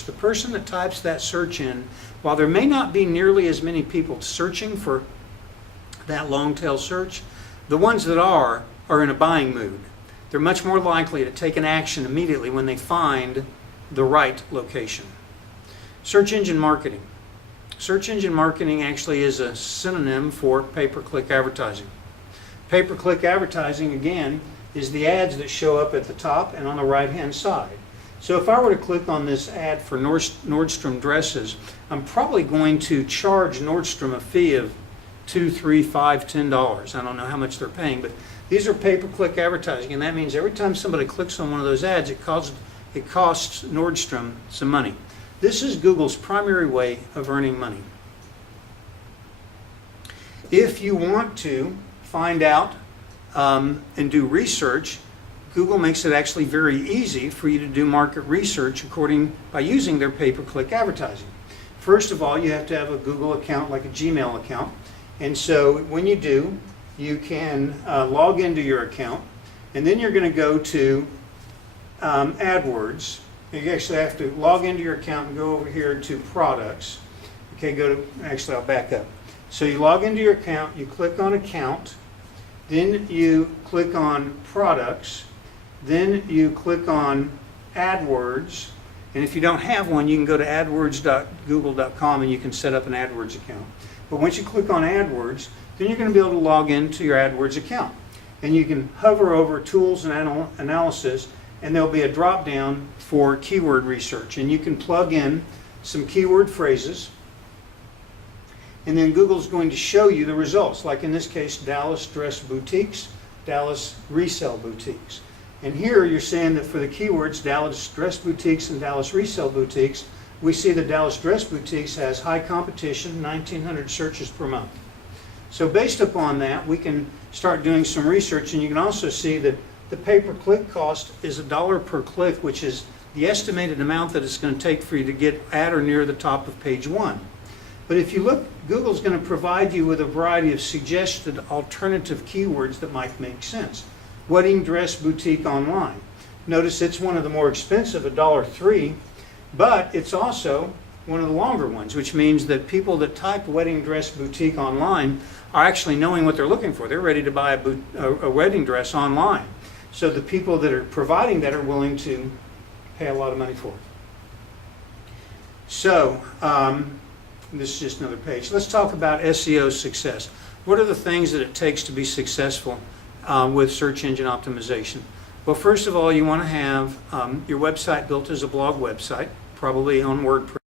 The person that types that search in, while there may not be nearly as many people searching for that long tail search, the ones that are in a buying mood. They're much more likely to take an action immediately when they find the right location. Search engine marketing. Search engine marketing actually is a synonym for pay-per-click advertising. Pay-per-click advertising, again, is the ads that show up at the top and on the right-hand side. So if I were to click on this ad for Nordstrom dresses, I'm probably going to charge Nordstrom a fee of $2, $3, $5, $10. I don't know how much they're paying, but these are pay-per-click advertising, and that means every time somebody clicks on one of those ads, it costs Nordstrom some money. This is Google's primary way of earning money. If you want to find out and do research, Google makes it actually very easy for you to do market research by using their pay-per-click advertising. First of all, you have to have a Google account, like a Gmail account. And so when you do, you can log into your account, and then you're going to go to Adwords. You actually have to log into your account and go over here to products. Okay, actually I'll back up. So you log into your account, you click on account, then you click on products, then you click on AdWords, and if you don't have one, you can go to adwords.google.com and you can set up an AdWords account. But once you click on AdWords, then you're going to be able to log into your AdWords account. And you can hover over Tools and Analysis, and there'll be a drop down for keyword research. And you can plug in some keyword phrases, and then Google's going to show you the results. Like in this case, Dallas dress boutiques, Dallas resale boutiques. And here you're saying that for the keywords Dallas dress boutiques and Dallas resale boutiques, we see that Dallas dress boutiques has high competition, 1,900 searches per month. So based upon that, we can start doing some research, and you can also see that the pay-per-click cost is $1 per click, which is the estimated amount that it's going to take for you to get at or near the top of page 1. But if you look, Google's going to provide you with a variety of suggested alternative keywords that might make sense. Wedding dress boutique online. Notice it's one of the more expensive, $1.03, but it's also one of the longer ones, which means that people that type wedding dress boutique online are actually knowing what they're looking for. They're ready to buy a wedding dress online. So the people that are providing that are willing to pay a lot of money for it. So this is just another page. Let's talk about SEO success. What are the things that it takes to be successful with search engine optimization? Well, first of all, you want to have your website built as a blog website, probably on WordPress.